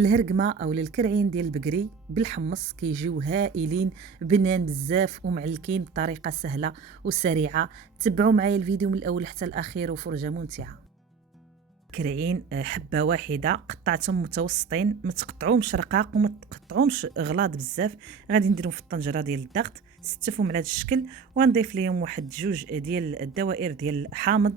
الهرقمه او الكرعين ديال البقري بالحمص كيجيو هائلين، بنان بزاف ومعلكين بطريقه سهله وسريعه. تبعوا معايا الفيديو من الاول حتى الاخير وفرجه ممتعه. كرعين حبه واحده قطعتهم متوسطين، ما تقطعوهمش رقاق وما تقطعوهمش غلاظ بزاف. غادي نديرهم في الطنجره ديال الضغط، ستفهم على هذا الشكل، ونضيف ليهم واحد جوج ديال الدوائر ديال الحامض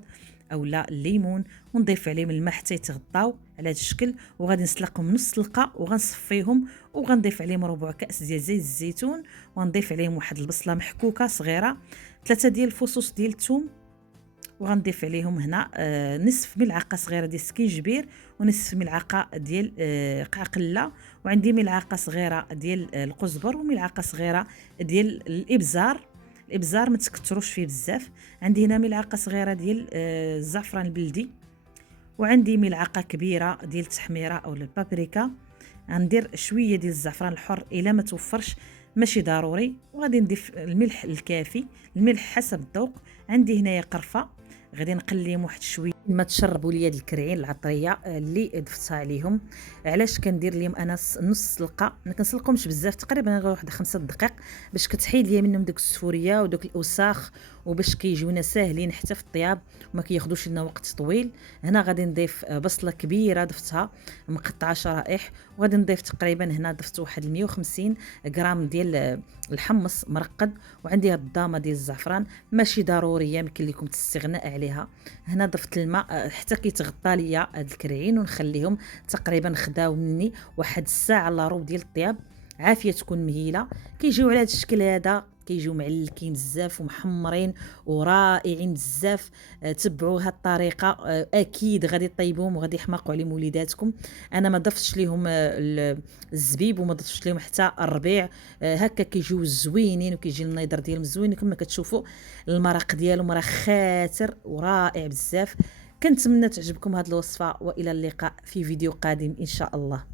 اولا الليمون، ونضيف عليهم الماء حتى يتغطاو على هذا الشكل. وغادي نسلقهم نص سلقه وغنصفيهم، وغنضيف عليهم ربع كاس ديال زيت الزيتون، ونضيف عليهم واحد البصله محكوكه صغيره، 3 ديال الفصوص ديال الثوم، وغنضيف عليهم هنا نصف ملعقه صغيره ديال السكينجبير، ونصف ملعقه ديال قعقله، وعندي ملعقه صغيره ديال القزبر، وملعقه صغيره ديال الابزار ما تكثروش فيه بزاف. عندي هنا ملعقه صغيره ديال الزعفران البلدي، وعندي ملعقه كبيره ديال التحميره او البابريكا. غندير شويه ديال الزعفران الحر الا ما توفرش ماشي ضروري، وغادي نضيف الملح الكافي، الملح حسب الذوق. عندي هنايا قرفه، غادي نقليهم واحد شويه ما تشربوا ليا الكرعين العطريه اللي ضفتها عليهم. علاش كندير ليهم انا نص سلقه؟ ما كنسلقهمش بزاف، تقريبا غير واحد 5 دقائق، باش كتحيد ليا منهم داك السفوريه وداك الاوساخ، وباش كيجيونا ساهلين حتى في الطياب وما كياخذوش لنا وقت طويل. هنا غادي نضيف بصله كبيره ضفتها مقطعه شرائح، وغادي نضيف تقريبا هنا ضفت واحد 150 غرام ديال الحمص مرقد، وعندي هاد الضامه ديال الزعفران ماشي ضروريه، يمكن لكم تستغناء عليها. هنا ضفت الماء حتى كيتغطى ليا هاد الكرعين، ونخليهم تقريبا خداو مني واحد الساعه الا ربع ديال الطياب، عافيه تكون مهيله. كيجيو على هذا الشكل هذا، كيجيو معلكين بزاف ومحمرين ورائعين بزاف. تبعوا هاد الطريقه، اكيد غادي طيبوهم وغادي يحماقوا عليهم وليداتكم. انا ما ضفتش ليهم الزبيب وما ضفتش ليهم حتى الربيع، هكا كيجيو زوينين وكيجي النيضر ديالهم زوين كما كتشوفوا. المرق ديالهم راه خاتر ورائع بزاف. كنتمنى تعجبكم هاد الوصفه، والى اللقاء في فيديو قادم ان شاء الله.